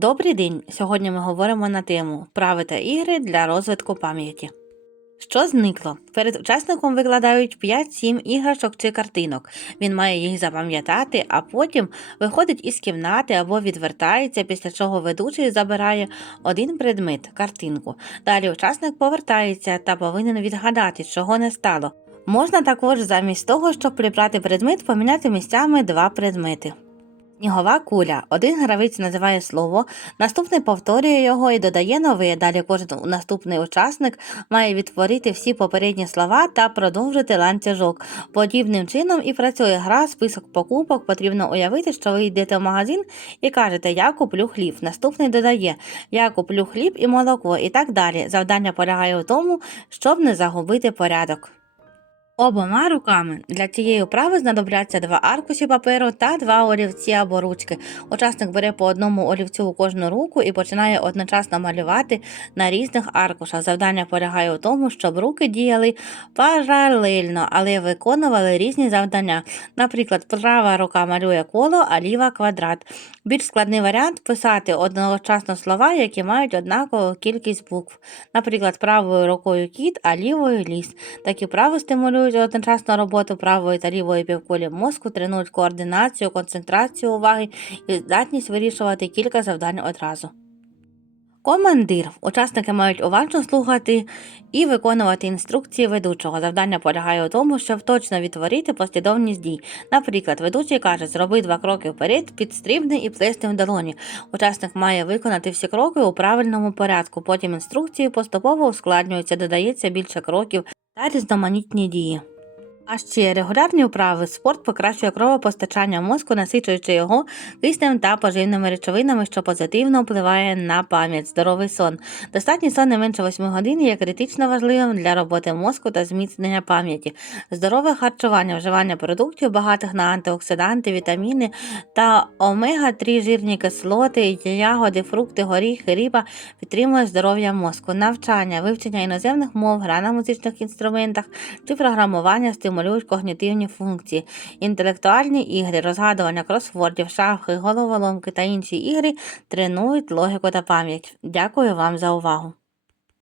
Добрий день! Сьогодні ми говоримо на тему Вправи та ігри для розвитку пам'яті. Що зникло? Перед учасником викладають 5-7 іграшок чи картинок. Він має їх запам'ятати, а потім виходить із кімнати або відвертається, після чого ведучий забирає один предмет картинку. Далі учасник повертається та повинен відгадати, чого не стало. Можна також замість того, щоб прибрати предмет, поміняти місцями два предмети. Снігова куля. Один гравець називає слово, наступний повторює його і додає нове. Далі кожен наступний учасник має відтворити всі попередні слова та продовжити ланцюжок. Подібним чином і працює гра, список покупок. Потрібно уявити, що ви йдете в магазин і кажете Я куплю хліб. Наступний додає Я куплю хліб і молоко і так далі. Завдання полягає в тому, щоб не загубити порядок. Обома руками для цієї вправи знадобляться два аркуші паперу та два олівці або ручки. Учасник бере по одному олівцю у кожну руку і починає одночасно малювати на різних аркушах. Завдання полягає у тому, щоб руки діяли паралельно, але виконували різні завдання. Наприклад, права рука малює коло, а ліва квадрат. Більш складний варіант писати одночасно слова, які мають однакову кількість букв. Наприклад, правою рукою кіт, а лівою ліс. Такі вправи стимулюють одночасно роботу правої та лівої півкулі мозку, тренують координацію, концентрацію уваги і здатність вирішувати кілька завдань одразу. Командир. Учасники мають уважно слухати і виконувати інструкції ведучого. Завдання полягає у тому, щоб точно відтворити послідовність дій. Наприклад, ведучий каже, зроби два кроки вперед, підстрібни і плесни в долоні. Учасник має виконати всі кроки у правильному порядку. Потім інструкції поступово ускладнюються, додається більше кроків та різноманітні дії. А ще регулярні вправи спорт покращує кровопостачання мозку, насичуючи його киснем та поживними речовинами, що позитивно впливає на пам'ять, здоровий сон. Достатній сон не менше 8 годин є критично важливим для роботи мозку та зміцнення пам'яті. Здорове харчування, вживання продуктів, багатих на антиоксиданти, вітаміни та омега-3 жирні кислоти, ягоди, фрукти, горіхи, риба підтримує здоров'я мозку, навчання, вивчення іноземних мов, гра на музичних інструментах чи програмування стимулюють когнітивні функції, інтелектуальні ігри, розгадування кросвордів, шахи, головоломки та інші ігри тренують логіку та пам'ять. Дякую вам за увагу!